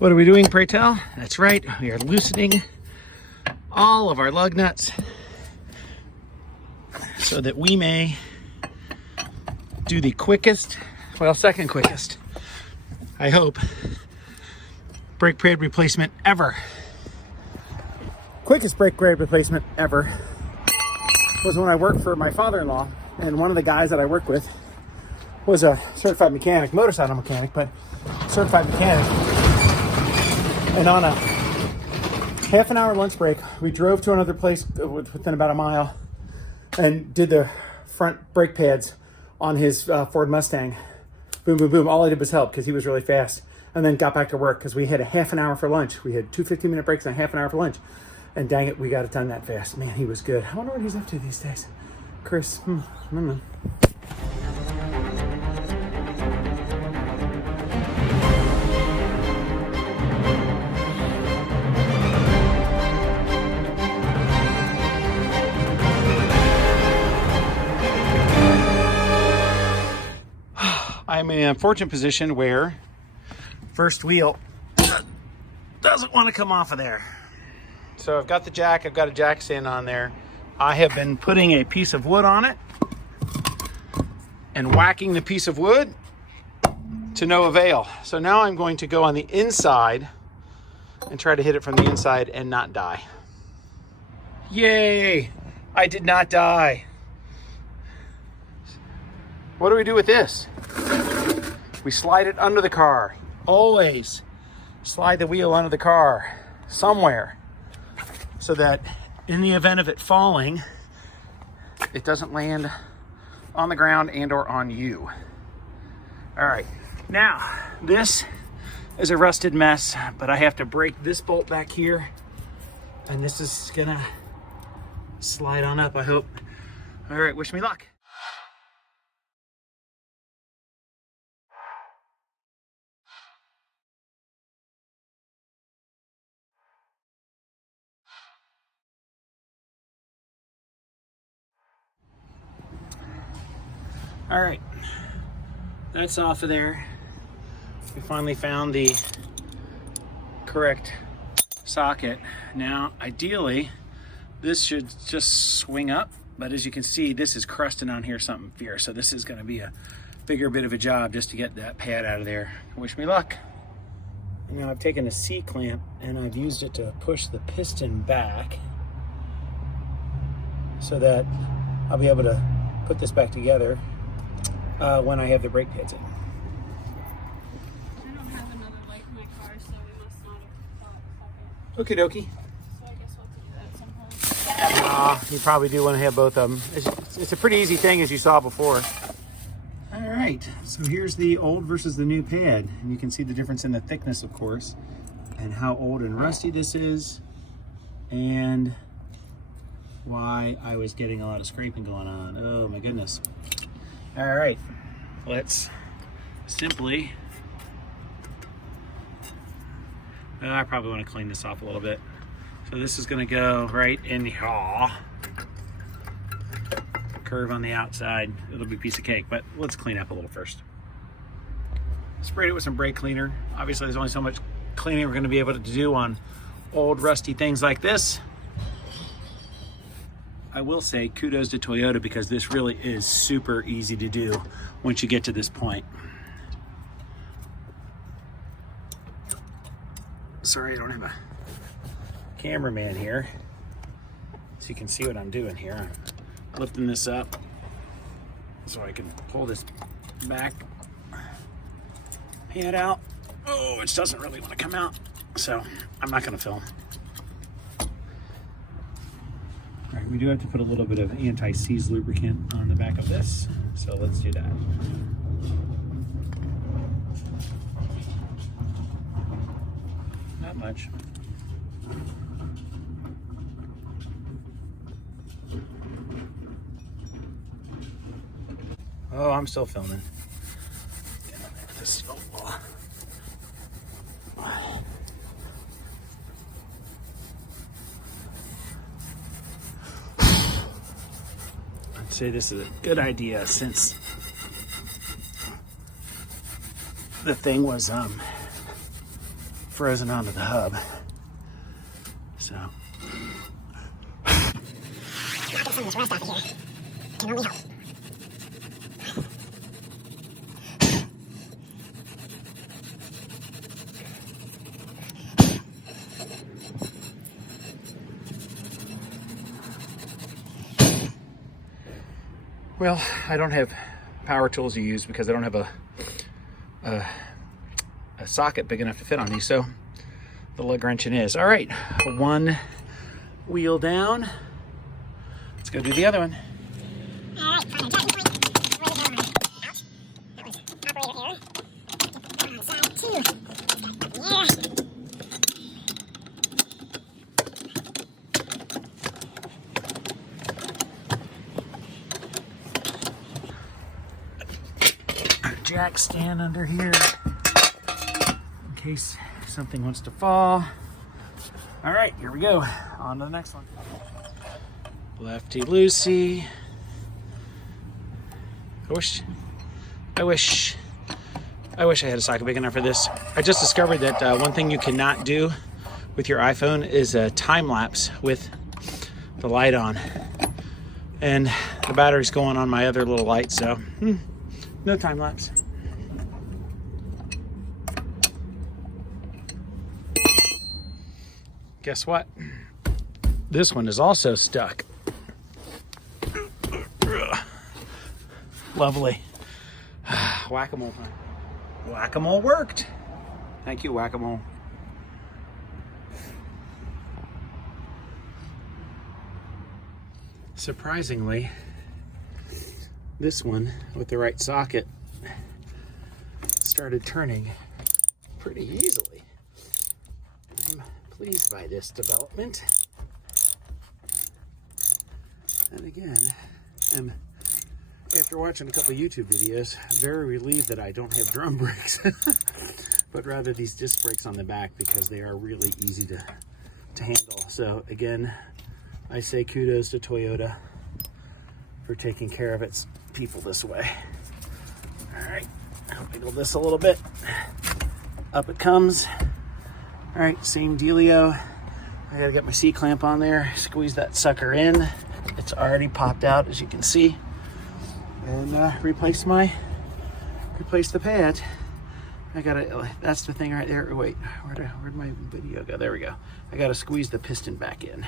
What are we doing, pray tell? That's right, we are loosening all of our lug nuts so that we may do the quickest, well, second quickest, I hope, brake pad replacement ever. Quickest brake pad replacement ever was when I worked for my father-in-law, and one of the guys that I worked with was a certified mechanic, motorcycle mechanic, but certified mechanic. And on a half an hour lunch break, we drove to another place within about a mile and did the front brake pads on his Ford Mustang. Boom, boom, boom. All I did was help because he was really fast. And then got back to work because we had a half an hour for lunch. We had 2 15-minute breaks and a half an hour for lunch. And dang it, we got it done that fast. Man, he was good. I wonder what he's up to these days. Chris, I don't know. I'm in an unfortunate position where first wheel doesn't want to come off of there. So I've got the jack, I've got a jack stand on there. I have been putting a piece of wood on it and whacking the piece of wood to no avail. So now I'm going to go on the inside and try to hit it from the inside and not die. Yay! I did not die. What do we do with this? We slide it under the car. Always slide the wheel under the car somewhere so that in the event of it falling, it doesn't land on the ground and or on you. All right, now this is a rusted mess, but I have to break this bolt back here and this is gonna slide on up, I hope. All right, wish me luck. All right, that's off of there. We finally found the correct socket. Now, ideally, this should just swing up, but as you can see, this is crusting on here something fierce. So this is gonna be a bigger bit of a job just to get that pad out of there. Wish me luck. Now I've taken a C-clamp and I've used it to push the piston back so that I'll be able to put this back together when I have the brake pads in. I don't have another light in my car, so we must not have Okie dokie. So I guess we'll do that at some point. You probably do want to have both of them. It's a pretty easy thing, as you saw before. All right, so here's the old versus the new pad. And you can see the difference in the thickness, of course, and how old and rusty this is, and why I was getting a lot of scraping going on. Oh my goodness. All right, let's simply, I probably want to clean this off a little bit. So this is going to go right in the curve on the outside. It'll be a piece of cake, but let's clean up a little first. Sprayed it with some brake cleaner. Obviously, there's only so much cleaning we're going to be able to do on old rusty things like this. I will say kudos to Toyota because this really is super easy to do once you get to this point. Sorry, I don't have a cameraman here, so you can see what I'm doing here. I'm lifting this up so I can pull this back pad out. Oh, it doesn't really want to come out, so I'm not going to film. All right, we do have to put a little bit of anti-seize lubricant on the back of this, so let's do that. Not much. Oh, I'm still filming. Get on there with this. I'd say this is a good idea since the thing was frozen onto the hub. So. Some of this rust off of here can only help. Well, I don't have power tools to use because I don't have a socket big enough to fit on these, so the lug wrenching is. All right, one wheel down. Let's go do the other one. All right, on the jacking point, where to go on. Ouch. That was operator error. On side two. Yeah. Jack stand under here in case something wants to fall. All right, here we go. On to the next one. Lefty loosey. I wish I had a socket big enough for this. I just discovered that one thing you cannot do with your iPhone is a time lapse with the light on, and the battery's going on my other little light, so no time lapse. Guess what? This one is also stuck. Lovely. Whack-a-mole time. Whack-a-mole worked. Thank you, Whack-a-mole. Surprisingly, this one with the right socket started turning pretty easily. I'm pleased by this development. And again, I'm, after watching a couple of YouTube videos, very relieved that I don't have drum brakes, but rather these disc brakes on the back because they are really easy to handle. So again, I say kudos to Toyota for taking care of its people this way. All right, wiggle this a little bit. Up it comes. All right, same dealio. I gotta get my C-clamp on there, squeeze that sucker in. It's already popped out, as you can see. And replace the pad. I gotta, that's the thing right there. Wait, where'd my video go? There we go. I gotta squeeze the piston back in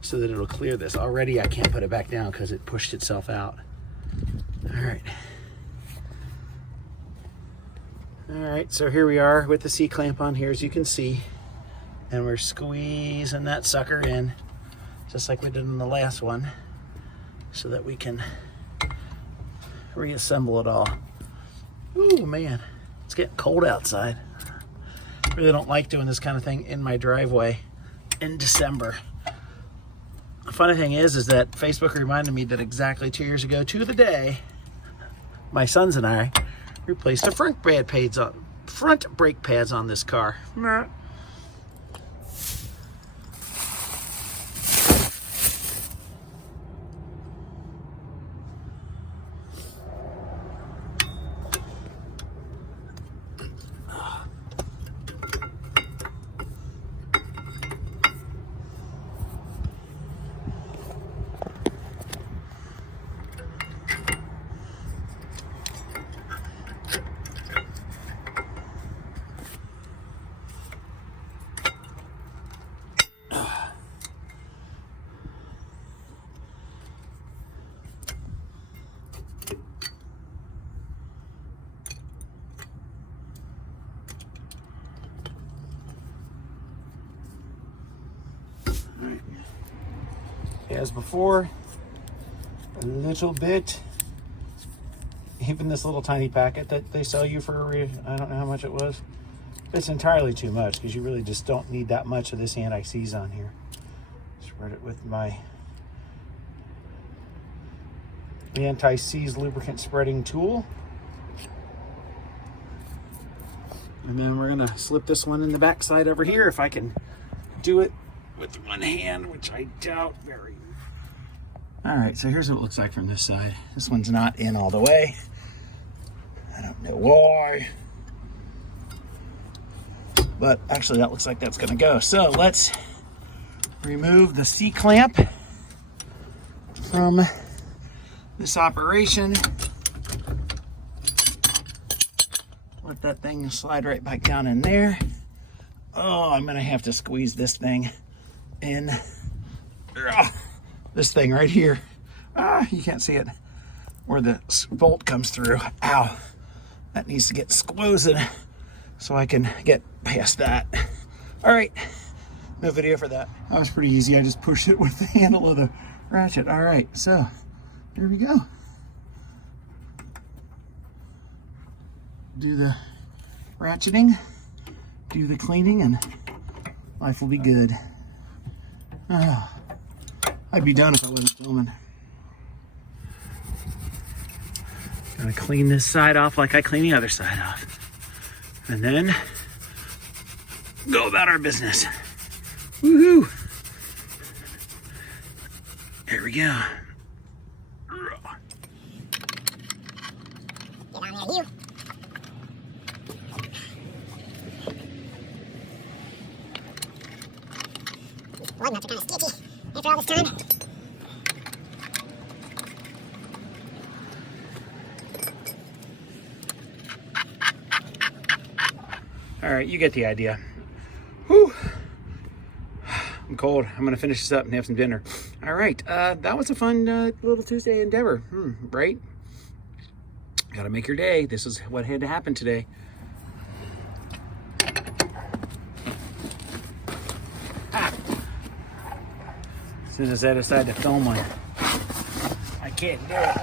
so that it'll clear this. Already I can't put it back down because it pushed itself out. All right, so here we are with the C-clamp on here, as you can see, and we're squeezing that sucker in just like we did in the last one so that we can reassemble it all. Ooh, man, it's getting cold outside. Really don't like doing this kind of thing in my driveway in December. The funny thing is that Facebook reminded me that exactly 2 years ago to the day, my sons and I replaced the front brake pads on this car. As before, a little bit, even this little tiny packet that they sell you for, I don't know how much it was. It's entirely too much because you really just don't need that much of this anti-seize on here. Spread it with my anti-seize lubricant spreading tool. And then we're gonna slip this one in the backside over here if I can do it with one hand, which I doubt very. All right, so here's what it looks like from this side. This one's not in all the way. I don't know why. but actually that looks like that's gonna go. So let's remove the C-clamp from this operation. Let that thing slide right back down in there. Oh, I'm gonna have to squeeze this thing in. This thing right here. You can't see it. Where the bolt comes through. Ow. That needs to get squoozed so I can get past that. All right, no video for that. That was pretty easy. I just pushed it with the handle of the ratchet. All right, so here we go. Do the ratcheting, do the cleaning, and life will be good. I'd be done if I wasn't filming. Gonna clean this side off like I clean the other side off. And then go about our business. Woohoo! Here we go. Get on there, you. Blood nuts are kind of sketchy after all this time. All right, you get the idea. Whew. I'm cold. I'm gonna finish this up and have some dinner. All right, that was a fun little Tuesday endeavor, right? Gotta make your day. This is what had to happen today. As soon as I decide to film one, I can't do it.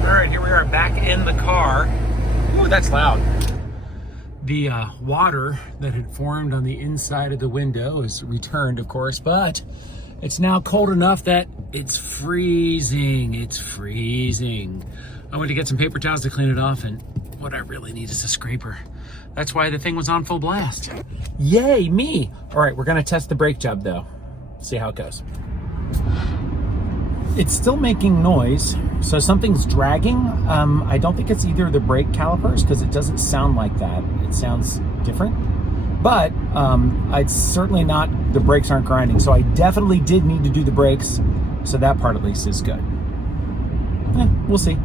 All right, here we are back in the car. Ooh, that's loud. The water that had formed on the inside of the window is returned, of course, but it's now cold enough that it's freezing. It's freezing. I went to get some paper towels to clean it off, and what I really need is a scraper. That's why the thing was on full blast. Yay, me. All right, we're gonna test the brake job though. See how it goes. It's still making noise, so something's dragging. I don't think it's either the brake calipers, because it doesn't sound like that. It sounds different, but it's certainly not, the brakes aren't grinding. So I definitely did need to do the brakes, so that part at least is good. We'll see.